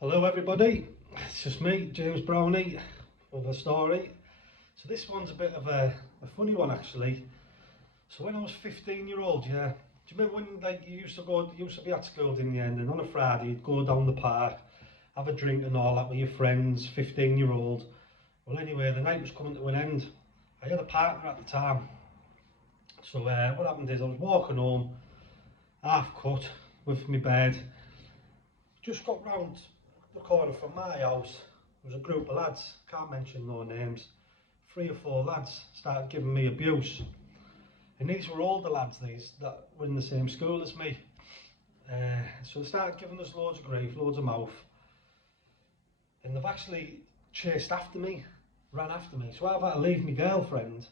Hello everybody, it's just me, James Browny, with a story. So this one's a bit of a funny one actually. So when I was 15-year-old, yeah, do you remember when you used to be at school, didn't you? And then on a Friday you'd go down the park, have a drink and all that with your friends, 15-year-old. Well anyway, the night was coming to an end. I had a partner at the time. So what happened is I was walking home, half cut, with my bed. Just got round the corner from my house. There was a group of lads, can't mention no names, 3 or 4 lads started giving me abuse. And these were older lads, these that were in the same school as me. So they started giving us loads of grief, loads of mouth. And they've actually chased after me, ran after me. So I've had to leave my girlfriend,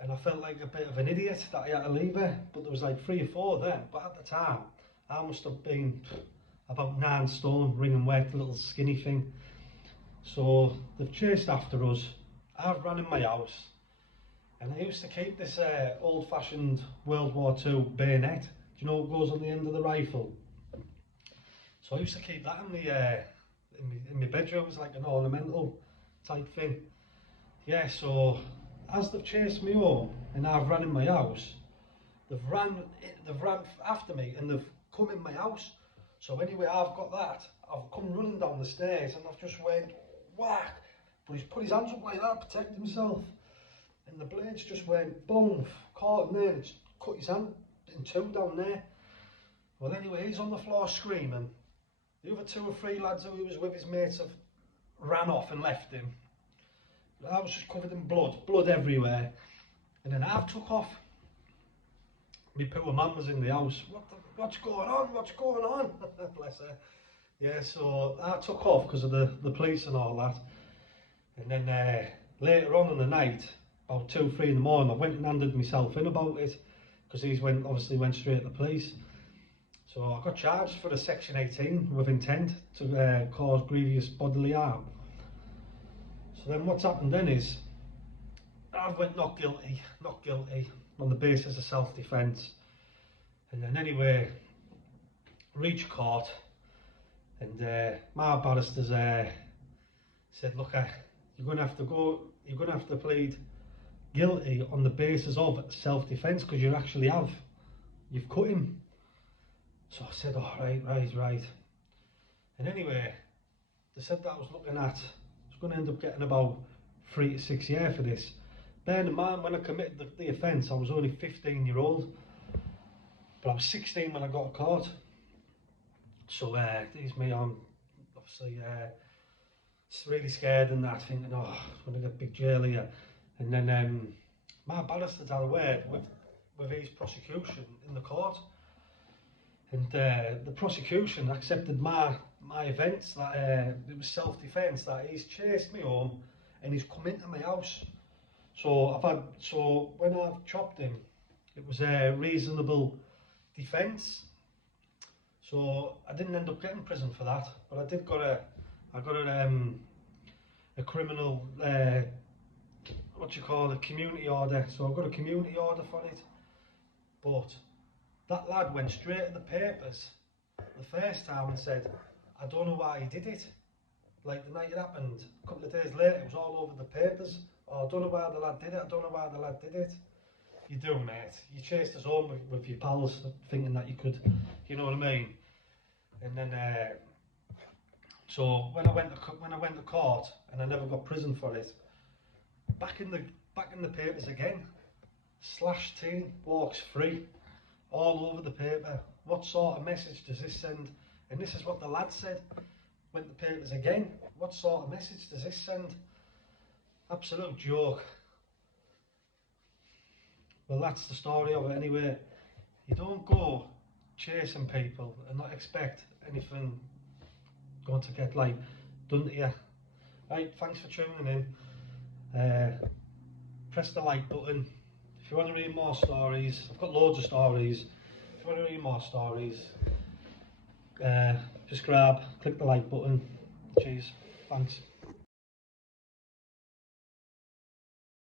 and I felt like a bit of an idiot that I had to leave her. But there was like 3 or 4 then. But at the time, I must have been about 9 stone, wringing wet, little skinny thing. So they've chased after us. I've run in my house, and I used to keep this old-fashioned World War II bayonet. Do you know what goes on the end of the rifle? So I used to keep that in my bedroom as like an ornamental type thing. Yeah. So as they've chased me home and I've run in my house, they've ran after me and they've come in my house. So anyway, I've got that. I've come running down the stairs and I've just went whack. But he's put his hands up like that to protect himself. And the blades just went boom, caught him there. It's cut his hand in 2 down there. Well anyway, he's on the floor screaming. The other 2 or 3 lads who he was with, his mates, have ran off and left him. I was just covered in blood everywhere. And then I've took off. My poor mum was in the house. What's going on? What's going on? Bless her. Yeah, so I took off because of the police and all that. And then later on in the night, about 2, 3 in the morning, I went and handed myself in about it, because these obviously went straight to the police. So I got charged for a Section 18 with intent to cause grievous bodily harm. So then what's happened then is, I went not guilty on the basis of self-defence. And then anyway, reached court, and my barristers said, look, you're going to have to plead guilty on the basis of self-defence, because you've cut him. So I said, oh, right. And anyway, they said that I was going to end up getting about 3 to 6 years for this. Bearing in mind, when I committed the offence, I was only 15-year-old. But I was 16 when I got caught. So there's me, I'm obviously really scared and that, thinking, oh, I'm going to get big jail here. And then my barristers had a word with his prosecution in the court. And the prosecution accepted my events, that it was self-defence, that he's chased me home and he's come into my house. So when I've chopped him, it was a reasonable defence. So I didn't end up getting prison for that, but I got a criminal community order. So I got a community order for it. But that lad went straight to the papers the first time and said, I don't know why he did it. Like the night it happened, a couple of days later, it was all over the papers. Oh, I don't know why the lad did it. You do, mate. You chased us home with your pals, thinking that you could, you know what I mean? And then, so when I went to court, and I never got prison for it, back in the papers again, /teen walks free, all over the paper. What sort of message does this send? And this is what the lad said. Went to the papers again. What sort of message does this send? Absolute joke. Well, that's the story of it anyway. You don't go chasing people and not expect anything going to get like done to you. Right, thanks for tuning in. Press the like button. If you want to read more stories, I've got loads of stories. If you want to read more stories, just click the like button. Cheers, thanks.